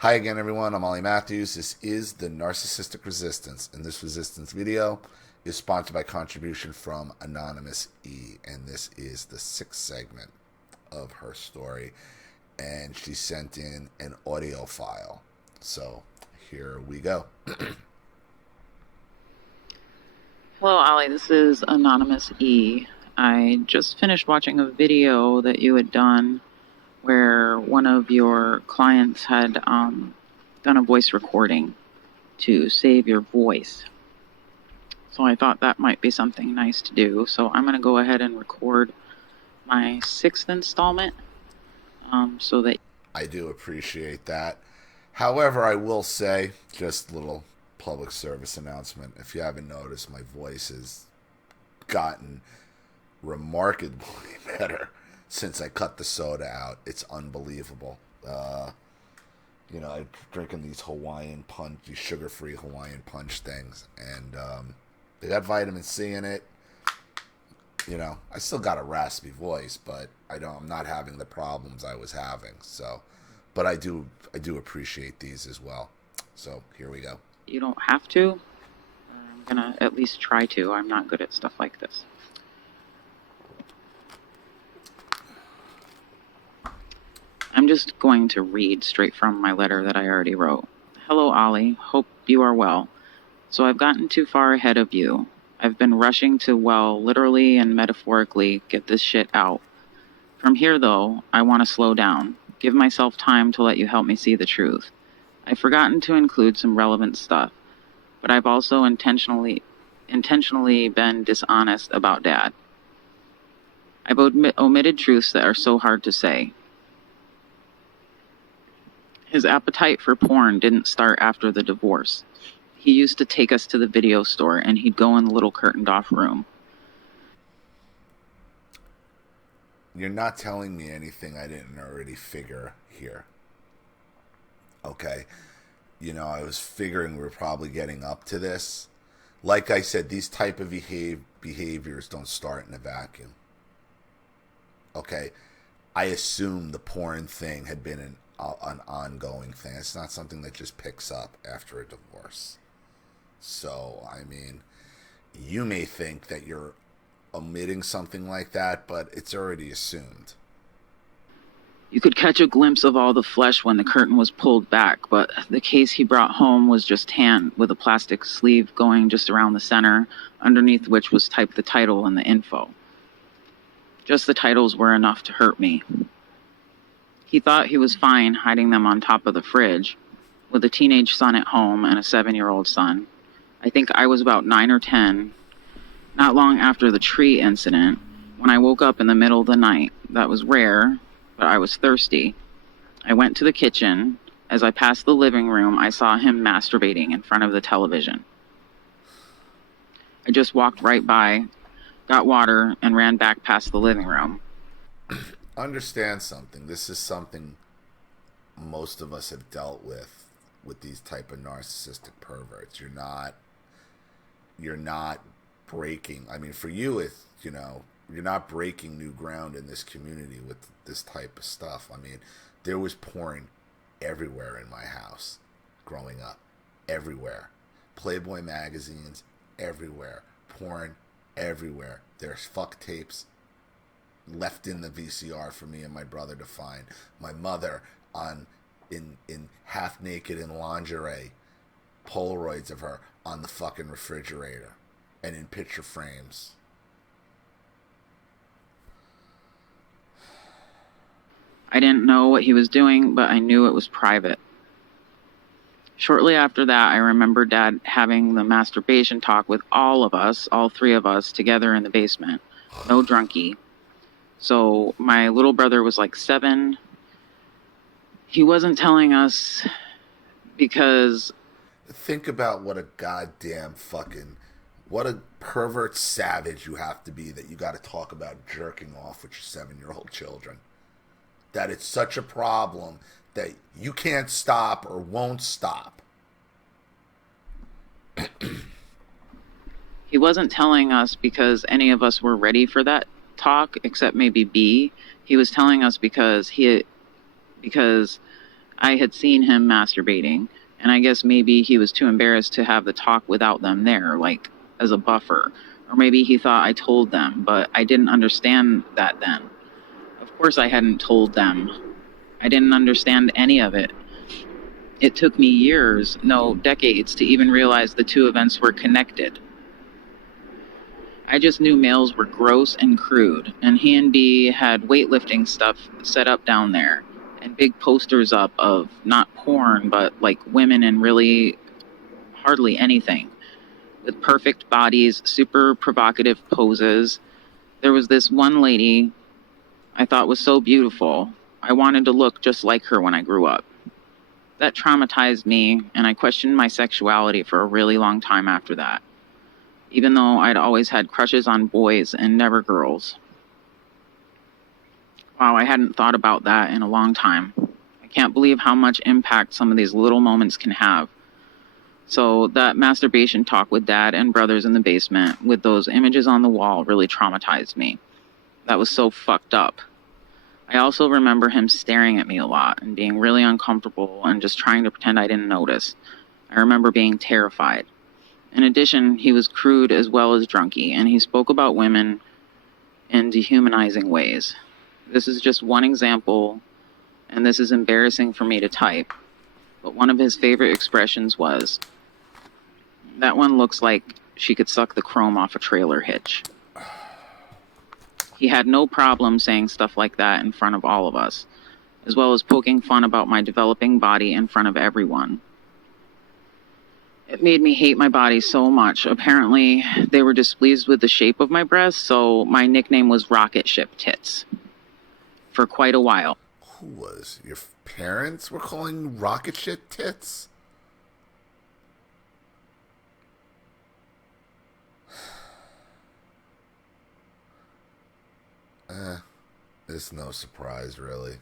Hi again, everyone. I'm Ollie Matthews. This is the Narcissistic Resistance, and this resistance video is sponsored by contribution from Anonymous E, and this is the sixth segment of her story, and she sent in an audio file. So here we go. Hello, Ollie. This is Anonymous E. I just finished watching a video that you had done where one of your clients had done a voice recording to save your voice. So I thought that might be something nice to do. So I'm going to go ahead and record my sixth installment so that... I do appreciate that. However, I will say, just a little public service announcement. If you haven't noticed, my voice has gotten remarkably better since I cut the soda out. It's unbelievable. I'm drinking these Hawaiian punch, these sugar-free Hawaiian punch things, and they got vitamin C in it. I still got a raspy voice, but I'm not having the problems I was having. So, but I do appreciate these as well. So here we go. You don't have to. I'm gonna at least try to. I'm not good at stuff like this. I'm just going to read straight from my letter that I already wrote. Hello, Ollie. Hope you are well. So I've gotten too far ahead of you. I've been rushing to, literally and metaphorically get this shit out. From here, though, I want to slow down. Give myself time to let you help me see the truth. I've forgotten to include some relevant stuff, but I've also intentionally been dishonest about Dad. I've omitted truths that are so hard to say. His appetite for porn didn't start after the divorce. He used to take us to the video store, and he'd go in the little curtained-off room. You're not telling me anything I didn't already figure here. Okay? I was figuring we were probably getting up to this. Like I said, these type of behaviors don't start in a vacuum. Okay? I assume the porn thing had been an ongoing thing. It's not something that just picks up after a divorce. So, you may think that you're omitting something like that, but it's already assumed. You could catch a glimpse of all the flesh when the curtain was pulled back, but the case he brought home was just tan, with a plastic sleeve going just around the center, underneath which was typed the title and the info. Just the titles were enough to hurt me. He thought he was fine hiding them on top of the fridge, with a teenage son at home and a 7-year-old son. I think I was about 9 or 10, not long after the tree incident, when I woke up in the middle of the night. That was rare, but I was thirsty. I went to the kitchen. As I passed the living room, I saw him masturbating in front of the television. I just walked right by, got water, and ran back past the living room. Understand something. This is something most of us have dealt with these type of narcissistic perverts. You're not breaking. For you, you're not breaking new ground in this community with this type of stuff. There was porn everywhere in my house growing up. Everywhere. Playboy magazines, everywhere. Porn, everywhere. There's fuck tapes left in the VCR for me and my brother to find. My mother in half naked in lingerie, Polaroids of her on the fucking refrigerator and in picture frames. I didn't know what he was doing, but I knew it was private. Shortly after that, I remember Dad having the masturbation talk with all of us, all three of us, together in the basement. No drunkie. So my little brother was like 7. He wasn't telling us because... Think about what a pervert savage you have to be that you got to talk about jerking off with your 7-year-old children. That it's such a problem that you can't stop or won't stop. He wasn't telling us because any of us were ready for that talk, except maybe B. He was telling us because I had seen him masturbating, and I guess maybe he was too embarrassed to have the talk without them there, like as a buffer. Or maybe he thought I told them, but I didn't understand that then. Of course I hadn't told them. I didn't understand any of it. It took me years, no, decades, to even realize the two events were connected. I just knew males were gross and crude, and he and B had weightlifting stuff set up down there, and big posters up of not porn, but like women in really hardly anything, with perfect bodies, super provocative poses. There was this one lady I thought was so beautiful. I wanted to look just like her when I grew up. That traumatized me, and I questioned my sexuality for a really long time after that, even though I'd always had crushes on boys and never girls. Wow, I hadn't thought about that in a long time. I can't believe how much impact some of these little moments can have. So that masturbation talk with Dad and brothers in the basement with those images on the wall really traumatized me. That was so fucked up. I also remember him staring at me a lot and being really uncomfortable and just trying to pretend I didn't notice. I remember being terrified. In addition, he was crude as well as drunky, and he spoke about women in dehumanizing ways. This is just one example, and this is embarrassing for me to type, but one of his favorite expressions was, "That one looks like she could suck the chrome off a trailer hitch." He had no problem saying stuff like that in front of all of us, as well as poking fun about my developing body in front of everyone. It made me hate my body so much. Apparently, they were displeased with the shape of my breasts, so my nickname was Rocket Ship Tits for quite a while. Who was? Your parents were calling you rocket ship tits? It's no surprise, really.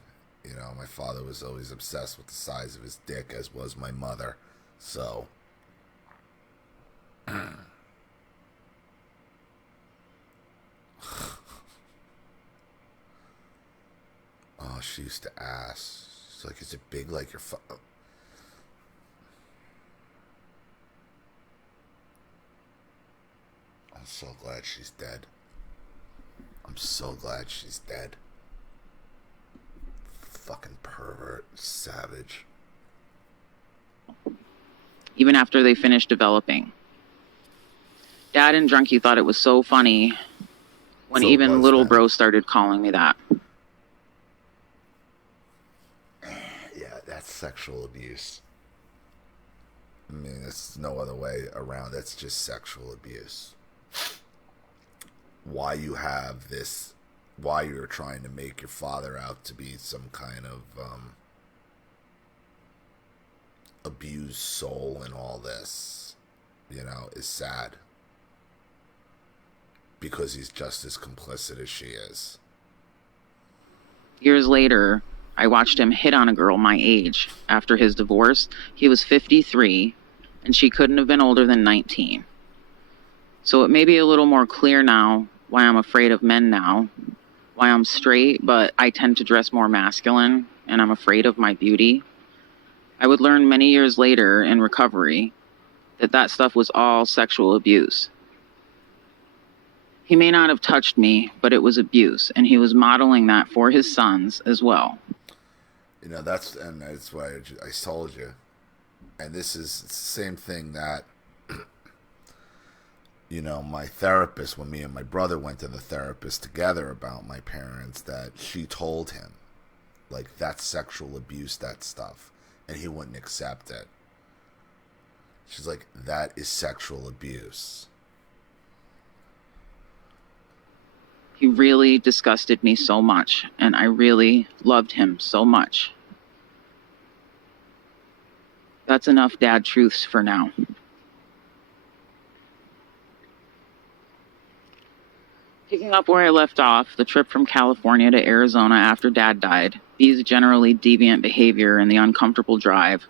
You know, my father was always obsessed with the size of his dick, as was my mother. So, oh, she used to ask. She's like, "Is it big like your father?" I'm so glad she's dead. I'm so glad she's dead. Fucking pervert. Savage. Even after they finished developing. Dad and Drunky thought it was so funny when So even was little then. bro started calling me that. Yeah, that's sexual abuse. I mean, there's no other way around. That's just sexual abuse. Why you have this, why you're trying to make your father out to be some kind of abused soul and all this, is sad. Because he's just as complicit as she is. Years later, I watched him hit on a girl my age. After his divorce, he was 53, and she couldn't have been older than 19. So it may be a little more clear now why I'm afraid of men now, why I'm straight, but I tend to dress more masculine, and I'm afraid of my beauty. I would learn many years later in recovery that stuff was all sexual abuse. He may not have touched me, but it was abuse, and he was modeling that for his sons as well. That's why I told you. And this is the same thing that, my therapist, when me and my brother went to the therapist together about my parents, that she told him, like, that's sexual abuse, that stuff. And he wouldn't accept it. She's like, that is sexual abuse. He really disgusted me so much, and I really loved him so much. That's enough dad truths for now. Picking up where I left off, the trip from California to Arizona after Dad died, B's generally deviant behavior and the uncomfortable drive.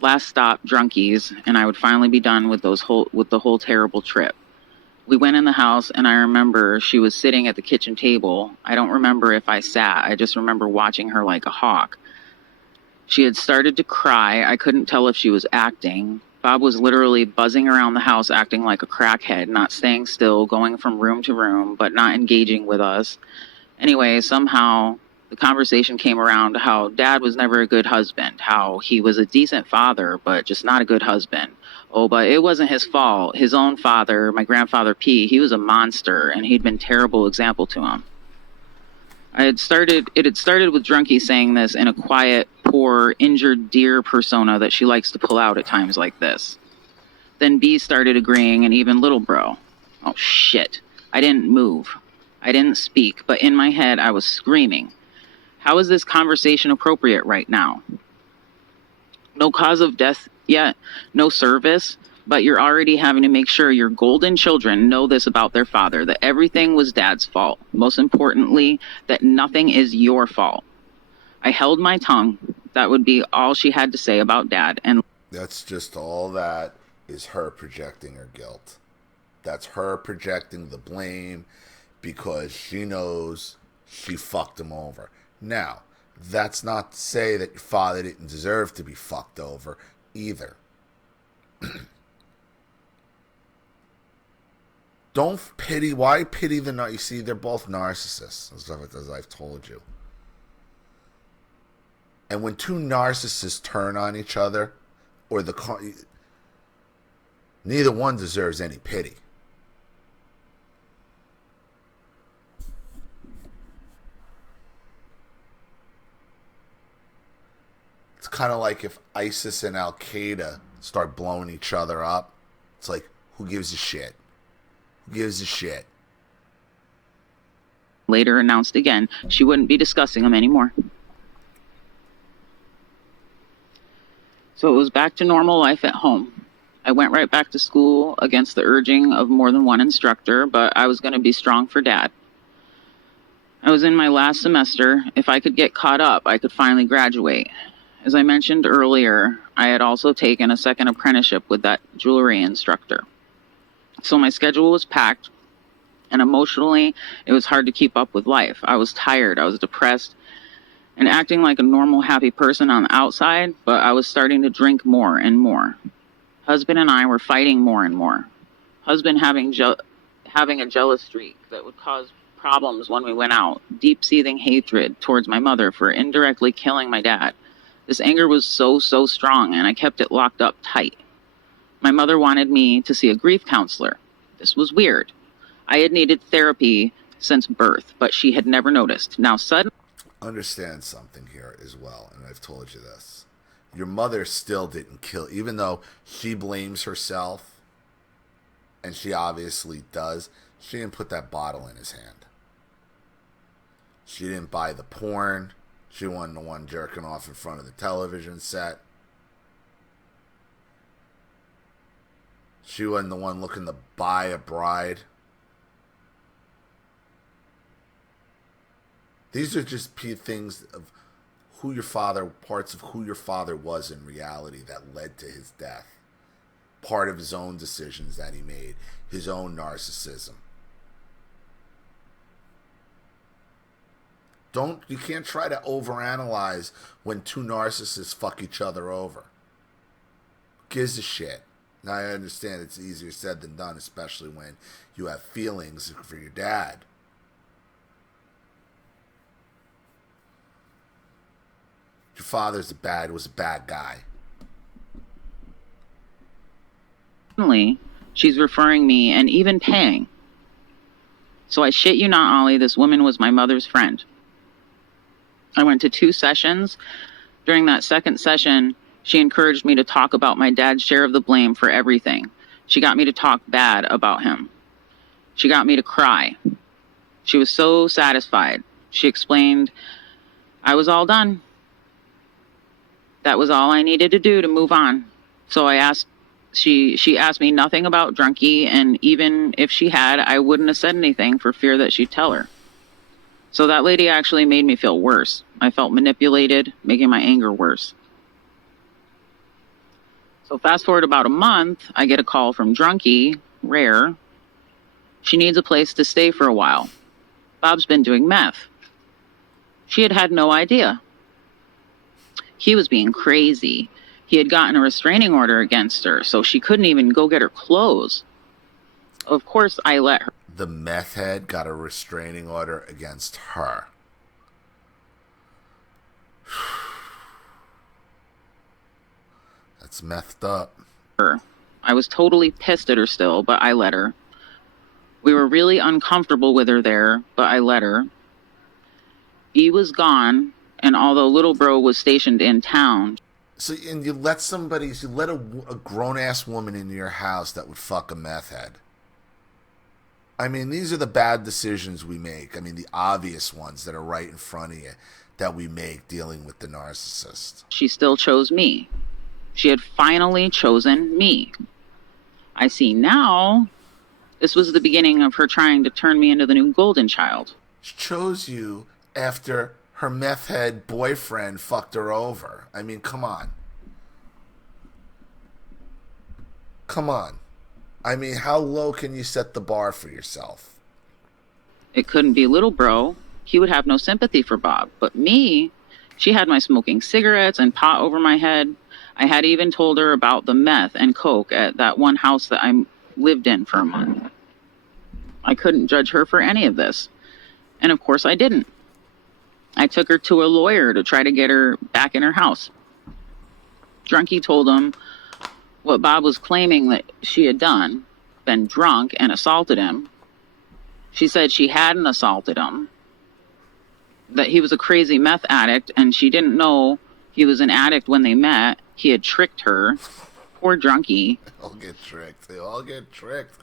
Last stop, Drunkies, and I would finally be done with the whole terrible trip. We went in the house, and I remember she was sitting at the kitchen table. I don't remember if I sat. I just remember watching her like a hawk. She had started to cry. I couldn't tell if she was acting. Bob was literally buzzing around the house, acting like a crackhead, not staying still, going from room to room, but not engaging with us. Anyway, somehow the conversation came around how Dad was never a good husband, how he was a decent father, but just not a good husband. Oh, but it wasn't his fault. His own father, my grandfather P, he was a monster, and he'd been a terrible example to him. It had started with Drunky saying this in a quiet, poor, injured deer persona that she likes to pull out at times like this. Then B started agreeing, and even little bro. Oh, shit. I didn't move. I didn't speak, but in my head I was screaming. How is this conversation appropriate right now? No cause of death yet, no service, but you're already having to make sure your golden children know this about their father, that everything was Dad's fault. Most importantly, that nothing is your fault. I held my tongue. That would be all she had to say about Dad. And that's just all that is her projecting her guilt. That's her projecting the blame because she knows she fucked him over. Now, that's not to say that your father didn't deserve to be fucked over either. Don't pity. Why pity the narcissist? You see, they're both narcissists, as I've told you. And when two narcissists turn on each other, or neither one deserves any pity. It's kind of like if ISIS and Al Qaeda start blowing each other up. It's like, who gives a shit? Who gives a shit? Later announced again she wouldn't be discussing them anymore. So it was back to normal life at home. I went right back to school against the urging of more than one instructor, but I was going to be strong for Dad. I was in my last semester. If I could get caught up, I could finally graduate. As I mentioned earlier, I had also taken a second apprenticeship with that jewelry instructor. So my schedule was packed, and emotionally, it was hard to keep up with life. I was tired, I was depressed, and acting like a normal, happy person on the outside, but I was starting to drink more and more. Husband and I were fighting more and more. Husband having a jealous streak that would cause problems when we went out. Deep-seething hatred towards my mother for indirectly killing my dad. This anger was so strong, and I kept it locked up tight. My mother wanted me to see a grief counselor. This was weird. I had needed therapy since birth, but she had never noticed. Now suddenly... Understand something here as well, and I've told you this. Your mother still didn't kill, even though she blames herself, and she obviously does, she didn't put that bottle in his hand. She didn't buy the porn. She wasn't the one jerking off in front of the television set. She wasn't the one looking to buy a bride. These are just things of who your father, parts of who your father was in reality that led to his death. Part of his own decisions that he made, his own narcissism. You can't try to overanalyze when two narcissists fuck each other over. Who gives a shit? Now I understand it's easier said than done, especially when you have feelings for your dad. Your father was a bad guy. Suddenly, she's referring me and even paying. So I shit you not, Ollie, this woman was my mother's friend. I went to 2 sessions. During that second session, she encouraged me to talk about my dad's share of the blame for everything. She got me to talk bad about him. She got me to cry. She was so satisfied. She explained, I was all done. That was all I needed to do to move on. So I asked, she asked me nothing about Drunky, and even if she had, I wouldn't have said anything for fear that she'd tell her. So that lady actually made me feel worse. I felt manipulated, making my anger worse. So fast forward about a month, I get a call from Drunky, rare. She needs a place to stay for a while. Bob's been doing meth. She had no idea. He was being crazy. He had gotten a restraining order against her, so she couldn't even go get her clothes. Of course, I let her. The meth head got a restraining order against her. That's methed up. I was totally pissed at her still, but I let her. We were really uncomfortable with her there, but I let her. He was gone, and although little bro was stationed in town. So, and you let a grown-ass woman into your house that would fuck a meth head. I mean, these are the bad decisions we make. I mean, the obvious ones that are right in front of you that we make dealing with the narcissist. She still chose me. She had finally chosen me. I see now this was the beginning of her trying to turn me into the new golden child. She chose you after her meth head boyfriend fucked her over. I mean, come on. Come on. I mean, how low can you set the bar for yourself? It couldn't be little bro. He would have no sympathy for Bob. But me, she had my smoking cigarettes and pot over my head. I had even told her about the meth and coke at that one house that I lived in for a month. I couldn't judge her for any of this. And of course I didn't. I took her to a lawyer to try to get her back in her house. Drunkie told him what Bob was claiming that she had done, been drunk and assaulted him. She said she hadn't assaulted him, that he was a crazy meth addict, and she didn't know he was an addict when they met. He had tricked her. Poor Drunkie. They all get tricked. They all get tricked.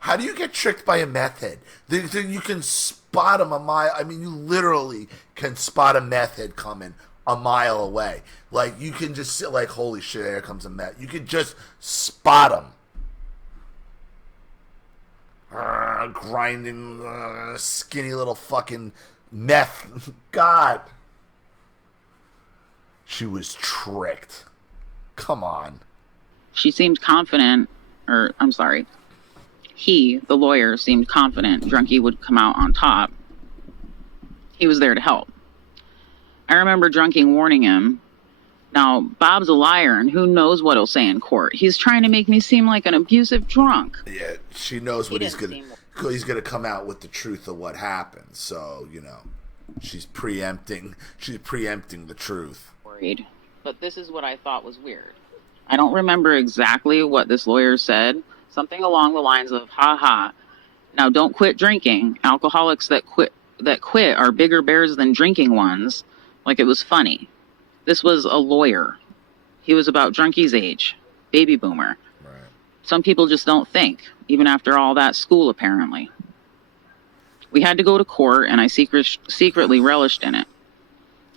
How do you get tricked by a meth head? You can spot him a mile. I mean, you literally can spot a meth head coming a mile away. Like, you can just sit like, holy shit, here comes a meth. You can just spot him. Grinding, skinny little fucking meth. God. She was tricked. Come on. She seemed confident, he, the lawyer, seemed confident Drunkie would come out on top. He was there to help. I remember Drunkie warning him, now, Bob's a liar, and who knows what he'll say in court. He's trying to make me seem like an abusive drunk. Yeah, she knows what he's gonna come out with the truth of what happened. So, you know, she's preempting the truth. Worried. But this is what I thought was weird. I don't remember exactly what this lawyer said. Something along the lines of, ha, now don't quit drinking. Alcoholics that quit are bigger bears than drinking ones. Like it was funny. This was a lawyer. He was about Drunkie's age. Baby boomer. Right. Some people just don't think, even after all that school, apparently. We had to go to court, and I secretly relished in it.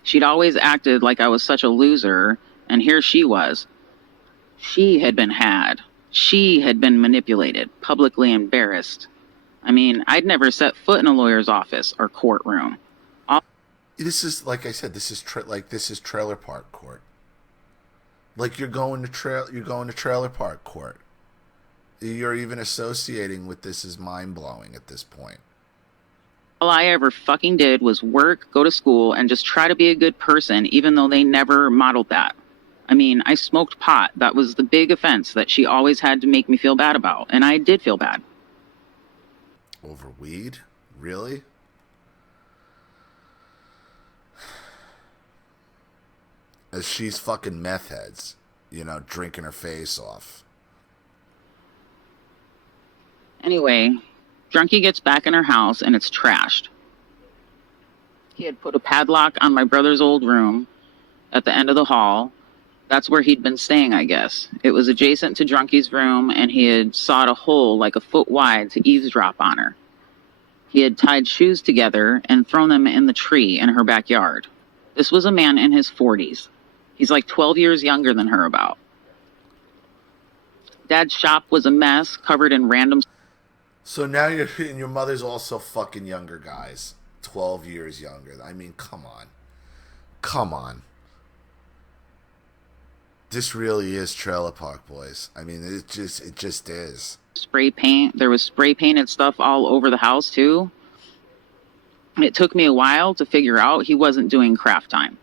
She'd always acted like I was such a loser, and here she was. She had been had. She had been manipulated, publicly embarrassed. I mean, I'd never set foot in a lawyer's office or courtroom. This is, like I said, this is trailer park court. Like you're going to trailer park court. You're even associating with this is mind-blowing at this point. All I ever fucking did was work, go to school, and just try to be a good person, even though they never modeled that. I mean, I smoked pot. That was the big offense that she always had to make me feel bad about, and I did feel bad. Over weed? Really? As she's fucking meth heads, you know, drinking her face off. Anyway, Drunkie gets back in her house and it's trashed. He had put a padlock on my brother's old room at the end of the hall. That's where he'd been staying, I guess. It was adjacent to Drunkie's room, and he had sawed a hole like a foot wide to eavesdrop on her. He had tied shoes together and thrown them in the tree in her backyard. This was a man in his 40s. He's like 12 years younger than her about. Dad's shop was a mess, covered in random... So now your mother's also fucking younger guys. 12 years younger. I mean, come on. Come on. This really is Trailer Park Boys. I mean, it just is. Spray paint. There was spray painted stuff all over the house, too. It took me a while to figure out he wasn't doing craft time.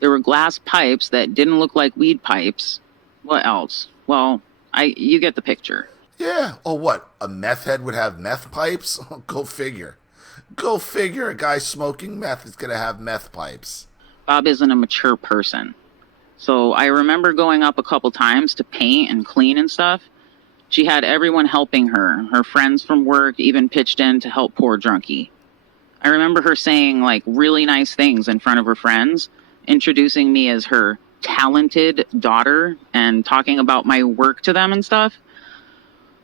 There were glass pipes that didn't look like weed pipes. What else? Well, you get the picture. Yeah. Oh, what? A meth head would have meth pipes? Go figure. Go figure. A guy smoking meth is going to have meth pipes. Bob isn't a mature person. So I remember going up a couple times to paint and clean and stuff. She had everyone helping her. Her friends from work even pitched in to help poor Drunkie. I remember her saying like really nice things in front of her friends, introducing me as her talented daughter and talking about my work to them and stuff.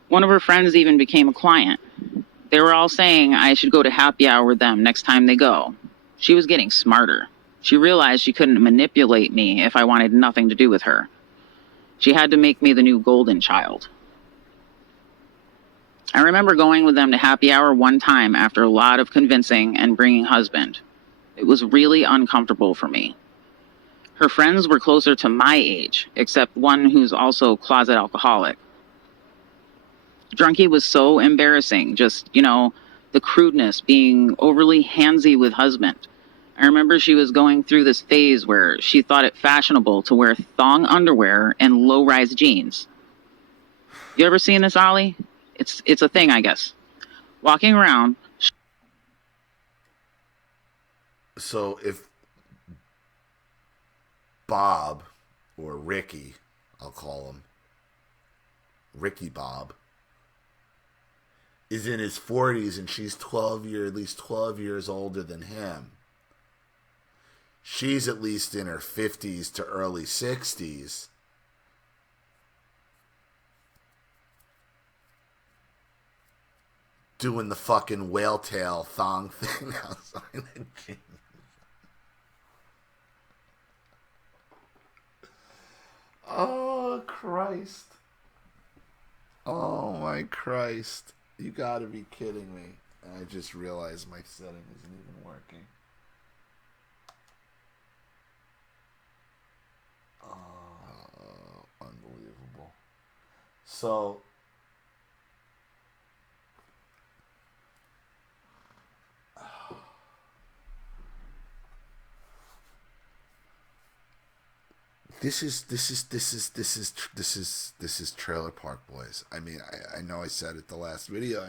One of her friends even became a client. They were all saying I should go to happy hour with them next time they go. She was getting smarter. She realized she couldn't manipulate me if I wanted nothing to do with her. She had to make me the new golden child. I remember going with them to happy hour one time after a lot of convincing and bringing husband. It was really uncomfortable for me. Her friends were closer to my age, except one who's also closet alcoholic. Drunkie was so embarrassing, just, the crudeness, being overly handsy with husband. I remember she was going through this phase where she thought it fashionable to wear thong underwear and low-rise jeans. You ever seen this, Ollie? It's a thing, I guess. Walking around. So if Bob, or Ricky, I'll call him, Ricky Bob, is in his 40s and she's at least 12 years older than him. She's at least in her 50s to early 60s. Doing the fucking whale tail thong thing outside the gym. Oh, Christ. Oh, my Christ. You gotta be kidding me. I just realized my setting isn't even working. Oh, unbelievable. So, This is Trailer Park Boys. I mean, I know I said it the last video.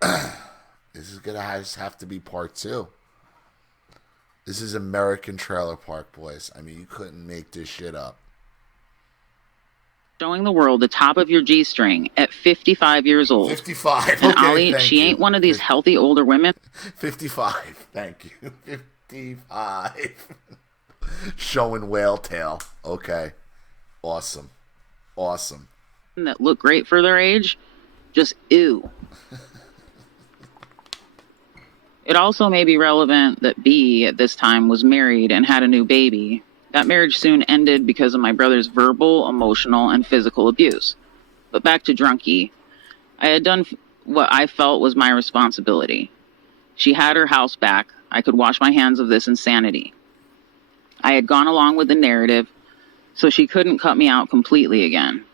This is gonna have to be part 2. This is American Trailer Park Boys. I mean, you couldn't make this shit up. Showing the world the top of your G-string at 55 years old. 55. And okay, Ollie, she ain't one of these healthy older women. 55. Thank you. 55. Showing whale tail. Okay. Awesome. That look great for their age. Just ew. It also may be relevant that B at this time was married and had a new baby. That marriage soon ended because of my brother's verbal, emotional, and physical abuse. But back to Drunkie. I had done what I felt was my responsibility. She had her house back. I could wash my hands of this insanity. I had gone along with the narrative, so she couldn't cut me out completely again.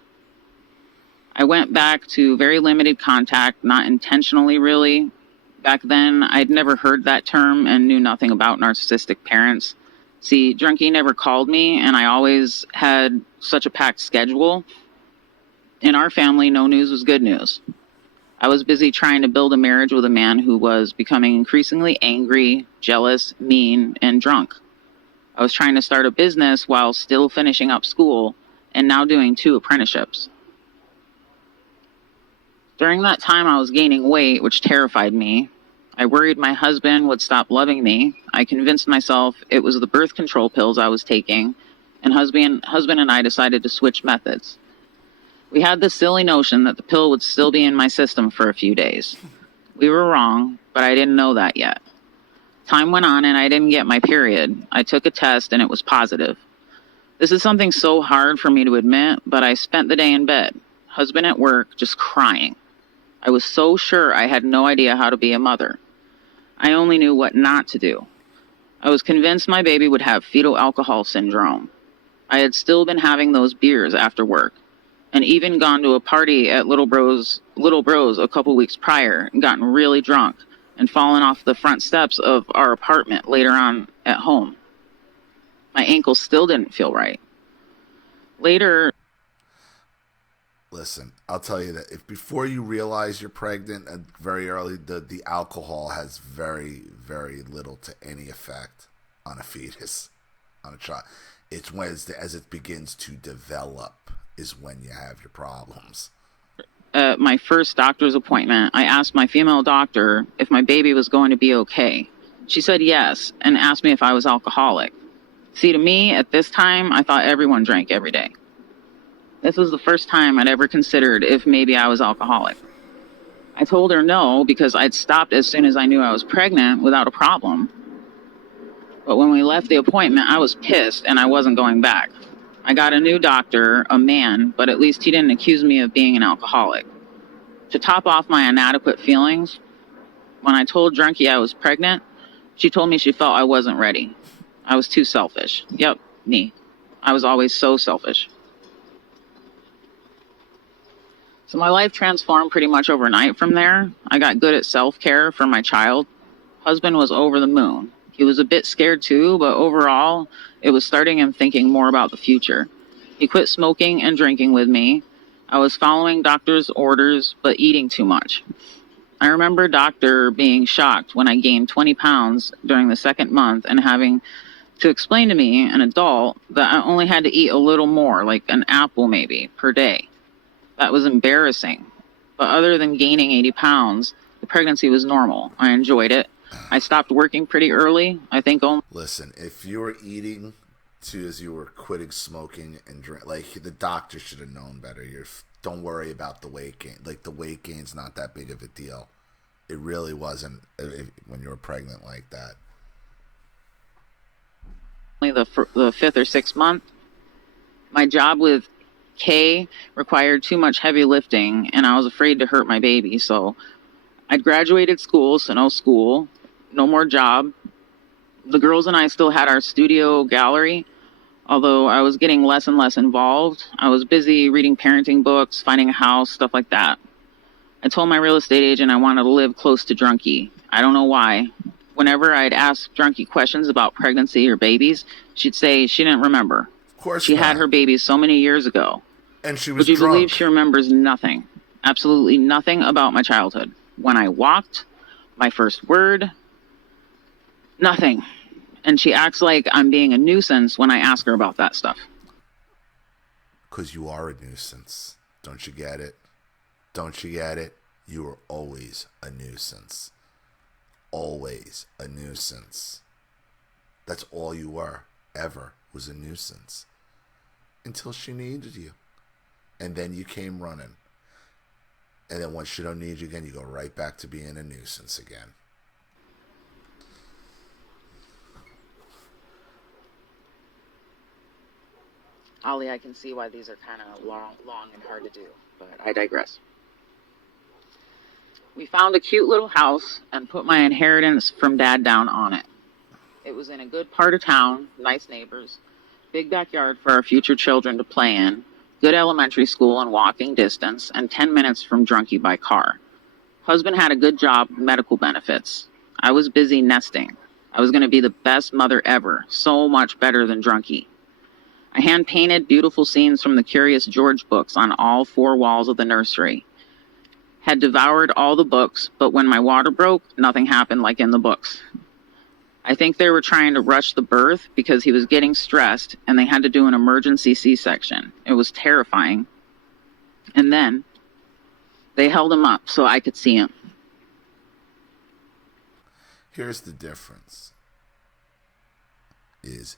I went back to very limited contact, not intentionally really. Back then, I'd never heard that term and knew nothing about narcissistic parents. See, Drunkie never called me, and I always had such a packed schedule. In our family, no news was good news. I was busy trying to build a marriage with a man who was becoming increasingly angry, jealous, mean, and drunk. I was trying to start a business while still finishing up school and now doing 2 apprenticeships. During that time, I was gaining weight, which terrified me. I worried my husband would stop loving me. I convinced myself it was the birth control pills I was taking, and husband and I decided to switch methods. We had the silly notion that the pill would still be in my system for a few days. We were wrong, but I didn't know that yet. Time went on and I didn't get my period. I took a test and it was positive. This is something so hard for me to admit, but I spent the day in bed, husband at work, just crying. I was so sure I had no idea how to be a mother. I only knew what not to do. I was convinced my baby would have fetal alcohol syndrome. I had still been having those beers after work, and even gone to a party at Little Bros a couple weeks prior and gotten really drunk, and fallen off the front steps of our apartment later on at home. My ankle still didn't feel right. Later... Listen, I'll tell you that if before you realize you're pregnant very early, the alcohol has very, very little to any effect on a fetus, on a child. It's when as it begins to develop is when you have your problems. At my first doctor's appointment, I asked my female doctor if my baby was going to be okay. She said yes and asked me if I was alcoholic. See, to me, at this time, I thought everyone drank every day. This was the first time I'd ever considered if maybe I was alcoholic. I told her no because I'd stopped as soon as I knew I was pregnant without a problem. But when we left the appointment, I was pissed and I wasn't going back. I got a new doctor, a man, but at least he didn't accuse me of being an alcoholic. To top off my inadequate feelings, when I told Drunkie I was pregnant, she told me she felt I wasn't ready. I was too selfish. Yep, me. I was always so selfish. So my life transformed pretty much overnight from there. I got good at self-care for my child. Husband was over the moon. He was a bit scared too, but overall, it was starting him thinking more about the future. He quit smoking and drinking with me. I was following doctor's orders, but eating too much. I remember doctor being shocked when I gained 20 pounds during the second month and having to explain to me, an adult, that I only had to eat a little more, like an apple maybe, per day. That was embarrassing. But other than gaining 80 pounds, the pregnancy was normal. I enjoyed it. I stopped working pretty early. I think only... Listen, if you were eating as you were quitting smoking and drink, like the doctor should have known better. Don't worry about the weight gain. Like the weight gain's not that big of a deal. It really wasn't when you were pregnant like that. The fifth or sixth month, my job with K required too much heavy lifting, and I was afraid to hurt my baby. So I'd graduated school, so no school, no more job. The girls and I still had our studio gallery, although I was getting less and less involved. I was busy reading parenting books, finding a house, stuff like that. I told my real estate agent I wanted to live close to Drunkie. I don't know why. Whenever I'd ask Drunkie questions about pregnancy or babies, she'd say she didn't remember. Of course she not. had her babies so many years ago. And she was Would you drunk. believe she remembers nothing? Absolutely nothing about my childhood. When I walked, my first word, nothing. And she acts like I'm being a nuisance when I ask her about that stuff. Because you are a nuisance. Don't you get it? Don't you get it? You are always a nuisance. Always a nuisance. That's all you were, ever, was a nuisance. Until she needed you. And then you came running. And then once she don't need you again, you go right back to being a nuisance again. Ollie, I can see why these are kind of long and hard to do, but I digress. We found a cute little house and put my inheritance from Dad down on it. It was in a good part of town, nice neighbors, big backyard for our future children to play in, good elementary school and walking distance, and 10 minutes from Drunkie by car. Husband had a good job, medical benefits. I was busy nesting. I was going to be the best mother ever, so much better than Drunkie. I hand-painted beautiful scenes from the Curious George books on all 4 walls of the nursery. Had devoured all the books, but when my water broke, nothing happened like in the books. I think they were trying to rush the birth because he was getting stressed and they had to do an emergency C-section. It was terrifying. And then they held him up so I could see him. Here's the difference. Is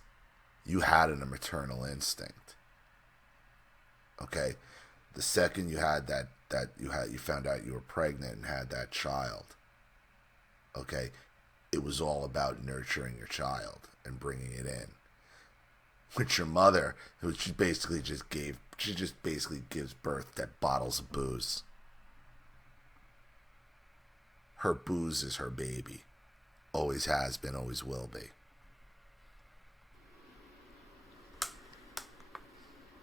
you had a maternal instinct. Okay? The second you had you found out you were pregnant and had that child. Okay? It was all about nurturing your child and bringing it in. With your mother, she just basically gives birth to bottles of booze. Her booze is her baby. Always has been, always will be.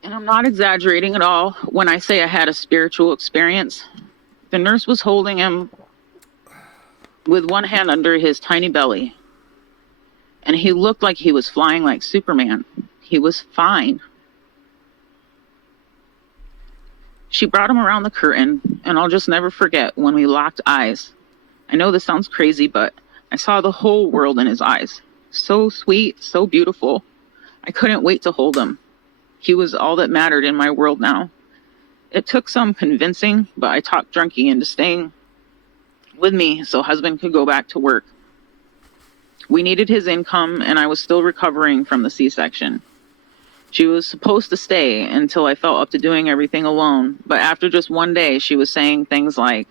And I'm not exaggerating at all when I say I had a spiritual experience. The nurse was holding him with one hand under his tiny belly. And he looked like he was flying like Superman. He was fine. She brought him around the curtain, and I'll just never forget when we locked eyes. I know this sounds crazy, but I saw the whole world in his eyes. So sweet, so beautiful. I couldn't wait to hold him. He was all that mattered in my world now. It took some convincing, but I talked Drunky into staying with me so husband could go back to work. We needed his income, and I was still recovering from the C-section. She was supposed to stay until I felt up to doing everything alone, but after just one day, she was saying things like,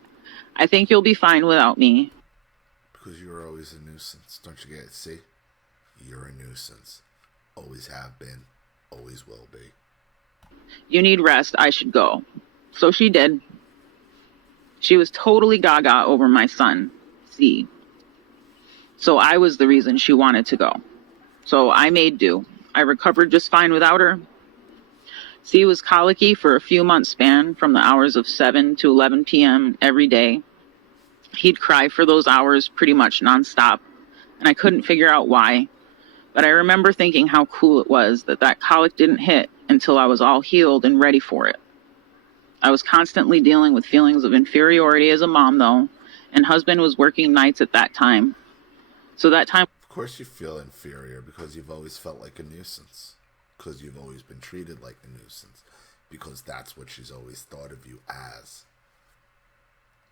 I think you'll be fine without me. Because you're always a nuisance. Don't you get it? See? You're a nuisance. Always have been. Always will be. You need rest. I should go. So she did. She was totally gaga over my son, C. So I was the reason she wanted to go. So I made do. I recovered just fine without her. C was colicky for a few months span from the hours of 7 to 11 p.m. every day. He'd cry for those hours pretty much nonstop, and I couldn't figure out why. But I remember thinking how cool it was that colic didn't hit until I was all healed and ready for it. I was constantly dealing with feelings of inferiority as a mom, though, and husband was working nights at that time. So that time... Of course you feel inferior because you've always felt like a nuisance. Because you've always been treated like a nuisance. Because that's what she's always thought of you as.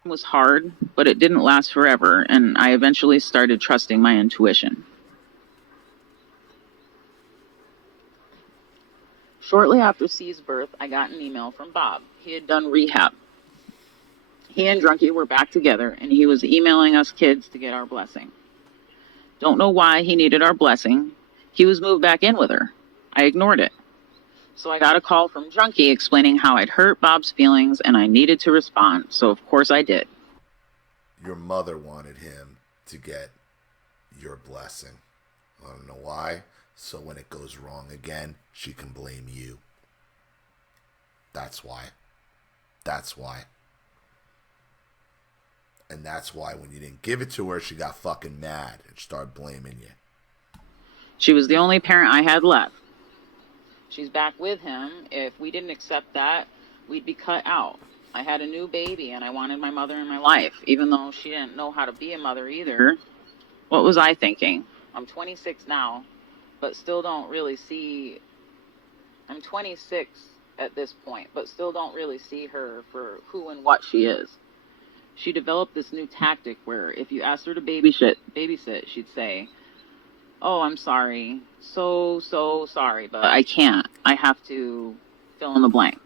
It was hard, but it didn't last forever, and I eventually started trusting my intuition. Shortly after C's birth, I got an email from Bob. He had done rehab. He and Drunky were back together, and he was emailing us kids to get our blessing. Don't know why he needed our blessing. He was moved back in with her. I ignored it. So I got a call from Drunky explaining how I'd hurt Bob's feelings, and I needed to respond, so of course I did. Your mother wanted him to get your blessing. I don't know why. So when it goes wrong again, she can blame you. That's why. That's why. And that's why when you didn't give it to her, she got fucking mad and started blaming you. She was the only parent I had left. She's back with him. If we didn't accept that, we'd be cut out. I had a new baby and I wanted my mother in my life, even though she didn't know how to be a mother either. What was I thinking? I'm 26 now, but still don't really see... I'm 26 at this point, but still don't really see her for who and what she is. She developed this new tactic where if you asked her to babysit, she'd say, oh, I'm sorry. So sorry, but I can't. I have to fill in the blank.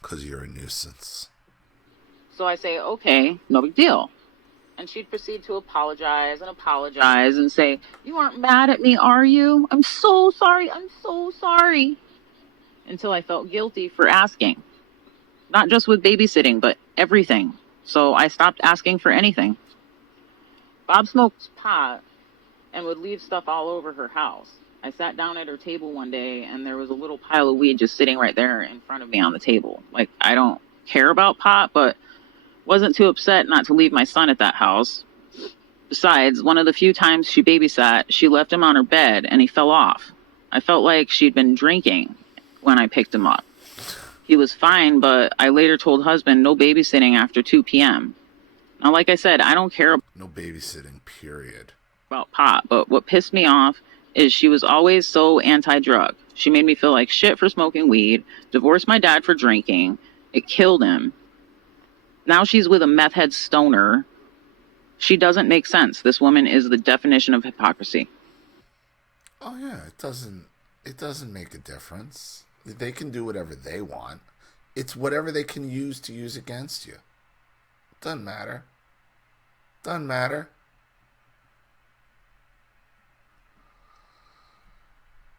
Because you're a nuisance. So I say, okay, no big deal. And she'd proceed to apologize and say, you aren't mad at me, are you? I'm so sorry. Until I felt guilty for asking. Not just with babysitting, but everything. So I stopped asking for anything. Bob smoked pot and would leave stuff all over her house. I sat down at her table one day and there was a little pile of weed just sitting right there in front of me on the table. Like, I don't care about pot, but wasn't too upset not to leave my son at that house. Besides, one of the few times she babysat, she left him on her bed and he fell off. I felt like she'd been drinking when I picked him up. He was fine, but I later told husband no babysitting after 2 p.m. Now, like I said, I don't care no babysitting, period. About pot, but what pissed me off is she was always so anti-drug. She made me feel like shit for smoking weed, divorced my dad for drinking. It killed him. Now she's with a meth-head stoner. She doesn't make sense. This woman is the definition of hypocrisy. Oh yeah, it doesn't make a difference. They can do whatever they want. It's whatever they can use to use against you. Doesn't matter. Doesn't matter.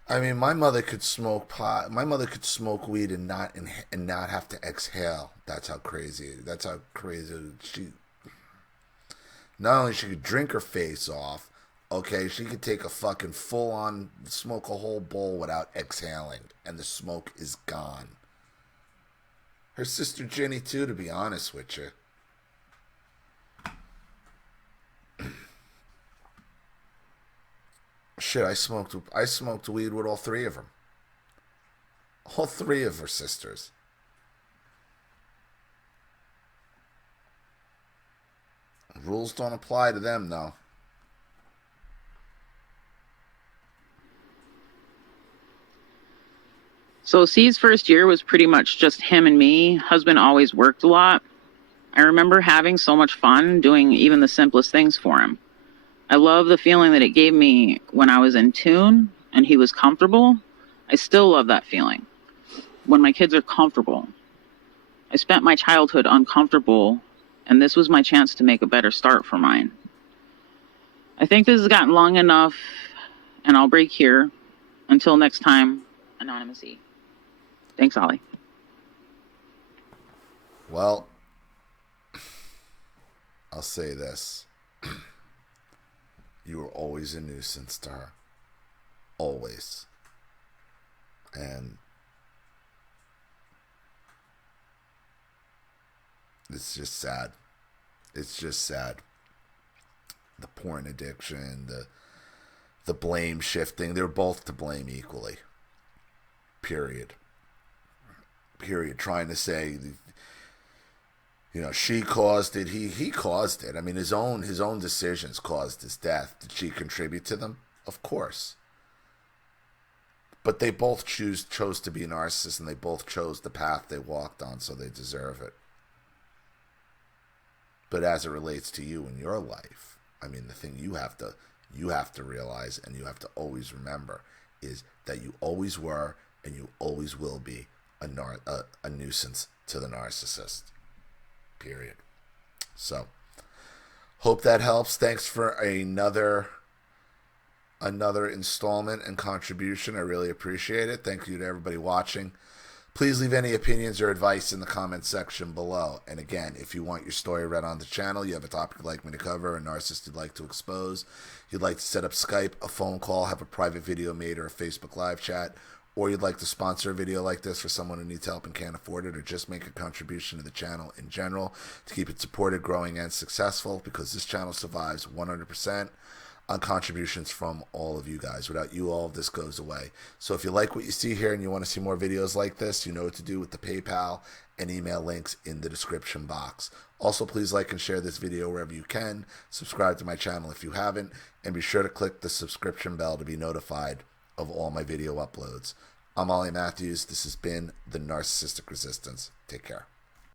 I mean, my mother could smoke pot. My mother could smoke weed and not have to exhale. That's how crazy. She. Not only she could drink her face off. Okay, she could take a fucking full-on, smoke a whole bowl without exhaling, and the smoke is gone. Her sister Jenny, too, to be honest with you. Shit, I smoked weed with all three of them. All three of her sisters. Rules don't apply to them, though. So C's first year was pretty much just him and me. Husband always worked a lot. I remember having so much fun doing even the simplest things for him. I love the feeling that it gave me when I was in tune and he was comfortable. I still love that feeling. When my kids are comfortable. I spent my childhood uncomfortable, and this was my chance to make a better start for mine. I think this has gotten long enough, and I'll break here. Until next time, Anonymous E. Thanks, Ollie. Well, I'll say this. You were always a nuisance to her. Always. And it's just sad. It's just sad. The porn addiction, the blame shifting, they're both to blame equally. Period. Trying to say, she caused it, he caused it. I mean, his own decisions caused his death. Did she contribute to them? Of course. But they both chose to be narcissists, and they both chose the path they walked on, so they deserve it. But as it relates to you in your life, I mean, the thing you have to realize, and you have to always remember, is that you always were and you always will be a nuisance to the narcissist. Period. So, hope that helps. Thanks for another installment and contribution. I really appreciate it. Thank you to everybody watching. Please leave any opinions or advice in the comments section below. And again, if you want your story read on the channel, you have a topic you'd like me to cover, a narcissist you'd like to expose, you'd like to set up Skype, a phone call, have a private video made, or a Facebook live chat, or you'd like to sponsor a video like this for someone who needs help and can't afford it, or just make a contribution to the channel in general to keep it supported, growing, and successful, because this channel survives 100% on contributions from all of you guys. Without you, all of this goes away. So if you like what you see here and you want to see more videos like this, you know what to do with the PayPal and email links in the description box. Also, please like and share this video wherever you can. Subscribe to my channel if you haven't, and be sure to click the subscription bell to be notified of all my video uploads. I'm Ollie Matthews. This has been The Narcissistic Resistance. Take care.